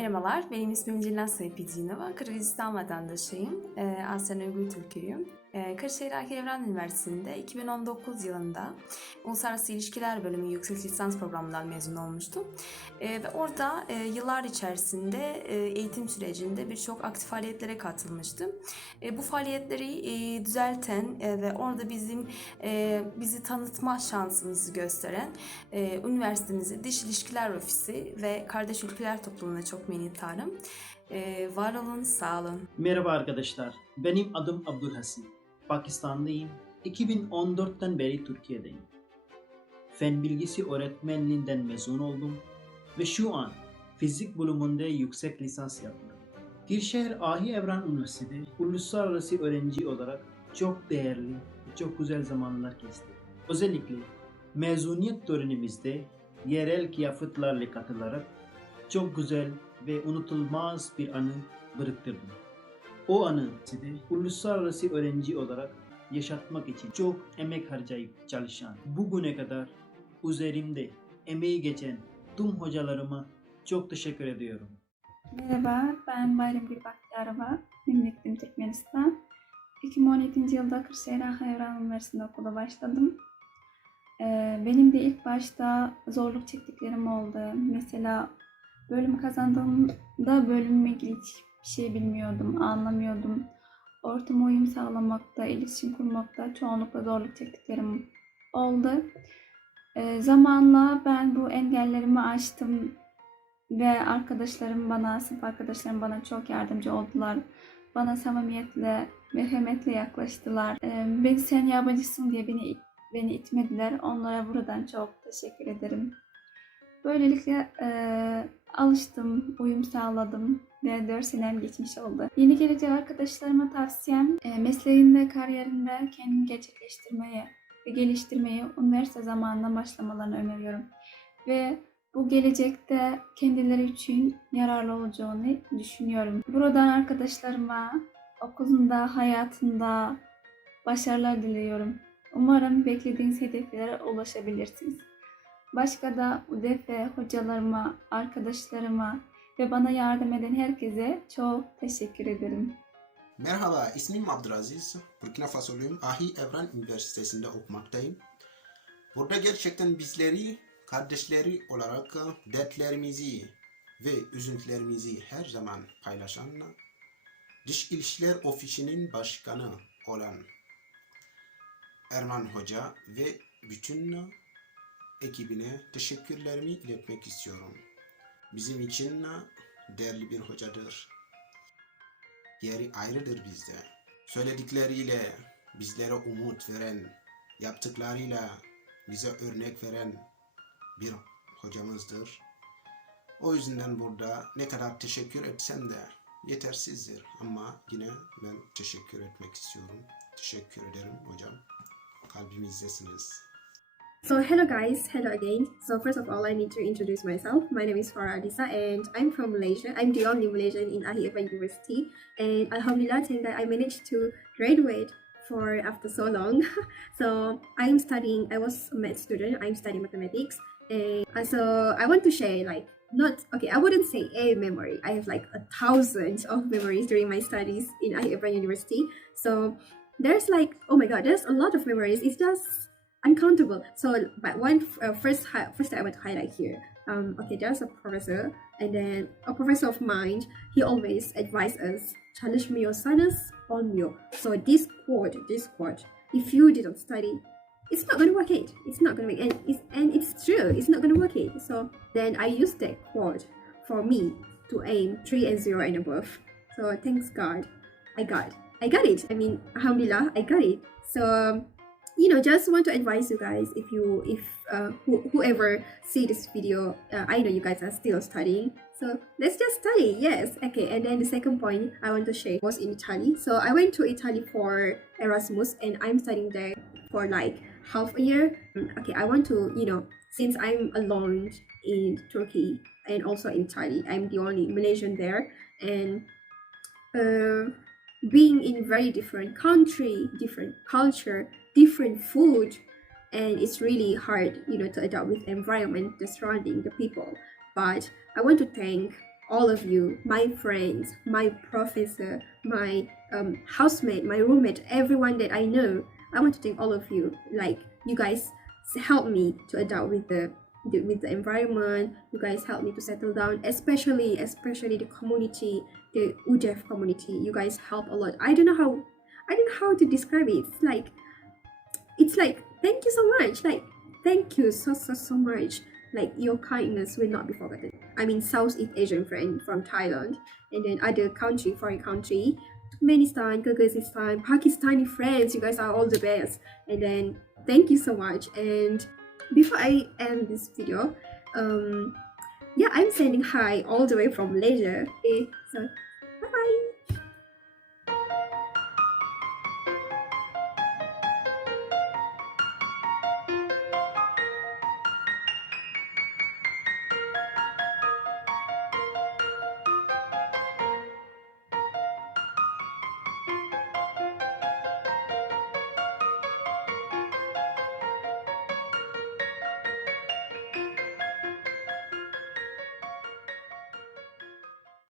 Merhabalar, benim ismim Cilna Sayıpicina. Kırgızistan vatandaşıyım. Ee, Aslen Uygur Türküyüm. Ee, Kırşehir Akil Evren Üniversitesi'nde 2019 yılında Uluslararası İlişkiler Bölümü Yüksek Lisans Programı'ndan mezun olmuştum. Ee, ve orada e, yıllar içerisinde e, eğitim sürecinde birçok aktif faaliyetlere katılmıştım. E, bu faaliyetleri düzelten ve orada bizim bizi tanıtma şansımızı gösteren e, üniversitemizi Dış İlişkiler Ofisi ve Kardeş Ülkeler Topluluğu'na çok minnettarım. Var olun, sağ olun. Merhaba arkadaşlar, benim adım Abdülhasin. Pakistanlıyım. 2014'ten beri Türkiye'deyim. Fen bilgisi öğretmenliğinden mezun oldum ve şu an fizik bölümünde yüksek lisans yapıyorum. Kırşehir Ahi Evren Üniversitesi uluslararası öğrenci olarak çok değerli ve çok güzel zamanlar geçti. Özellikle mezuniyet törenimizde yerel kıyafetlerle katılarak çok güzel ve unutulmaz bir anı bıraktırdım. O anı size uluslararası öğrenci olarak yaşatmak için çok emek harcayıp çalışan, bugüne kadar üzerimde emeği geçen tüm hocalarıma çok teşekkür ediyorum. Merhaba, ben Bayram Gül Bahtiyarova, memleketim Türkmenistan. 2017 yılda Kırşehir Hayran Üniversitesi'nde okula başladım. Ee, Benim de ilk başta zorluk çektiklerim oldu. Mesela bölüm kazandığımda bölümle ilgili hiçbir şey bilmiyordum, anlamıyordum. Ortama uyum sağlamakta, iletişim kurmakta çoğunlukla zorluk çektiklerim oldu. Ee, Zamanla ben bu engellerimi aştım ve arkadaşlarım bana, sınıf arkadaşlarım bana çok yardımcı oldular. Bana samimiyetle, merhametle yaklaştılar. Ee, Ben sen yabancısın diye beni beni itmediler. Onlara buradan çok teşekkür ederim. Böylelikle e, alıştım, uyum sağladım ve 4 senem geçmiş oldu. Yeni gelecek arkadaşlarıma tavsiyem e, mesleğinde, kariyerinde kendini gerçekleştirmeyi ve geliştirmeyi üniversite zamanında başlamalarını öneriyorum. Ve bu gelecekte kendileri için yararlı olacağını düşünüyorum. Buradan arkadaşlarıma okulunda, hayatında başarılar diliyorum. Umarım beklediğiniz hedeflere ulaşabilirsiniz. Başka da UDF hocalarıma, arkadaşlarıma ve bana yardım eden herkese çok teşekkür ederim. Merhaba, ismim Abdülaziz. Burkina Faso'luyum. Ahi Evren Üniversitesi'nde okumaktayım. Burada gerçekten bizleri kardeşleri olarak dertlerimizi ve üzüntülerimizi her zaman paylaşan Dış İlişkiler Ofisi'nin başkanı olan Erman Hoca ve bütün ekibine teşekkürlerimi iletmek istiyorum. Bizim için değerli bir hocadır yeri ayrıdır bizde. Söyledikleriyle bizlere umut veren, yaptıklarıyla bize örnek veren bir hocamızdır. O yüzden burada ne kadar teşekkür etsem de yetersizdir ama yine ben teşekkür etmek istiyorum. Teşekkür ederim hocam. Kalbimizdesiniz. So hello guys, hello again. So first of all, I need to introduce myself. My name is Farah Adisa and I'm from Malaysia. I'm the only Malaysian in Ahi University and Alhamdulillah think that I managed to graduate for after so long. so I'm studying, I was a math student, I'm studying mathematics and uh, so I want to share like not okay, I wouldn't say a memory. I have like a thousand of memories during my studies in Ahi University. So there's like oh my god, there's a lot of memories. It's just uncountable. So, but one uh, first first I would highlight here. Um, okay, there's a professor, and then a professor of mine. He always advised us, challenge me your sadness on you. So this quote, this quote, if you didn't study, it's not gonna work it. It's not gonna make and it's and it's true. It's not gonna work it. So then I used that quote for me to aim three and zero and above. So thanks God, I got I got it. I mean, alhamdulillah, I got it. So you know just want to advise you guys if you if uh, who, whoever see this video uh, i know you guys are still studying. So let's just study. Yes. Okay. And then the second point i want to share was in italy. So i went to italy for erasmus and i'm studying there for like half a year. Okay. I want to you know since i'm alone in turkey and also in italy i'm the only malaysian there. And uh, being in very different country different culture different food and it's really hard you know to adapt with environment the surrounding the people but i want to thank all of you, my friends, my professor, my um, housemate, my roommate, everyone that I know. I want to thank all of you. Like you guys help me to adapt with the with the environment. You guys help me to settle down, especially especially the community, the UDEF community. You guys help a lot. I don't know how I don't know how to describe it. It's like it's like thank you so much. Like thank you so so so much. Like your kindness will not be forgotten. I mean Southeast Asian friend from Thailand and then other country, foreign country, Turkmenistan, Kyrgyzstan, Pakistani friends. You guys are all the best. And then thank you so much. And before I end this video, um, yeah, I'm sending hi all the way from Malaysia. Okay, so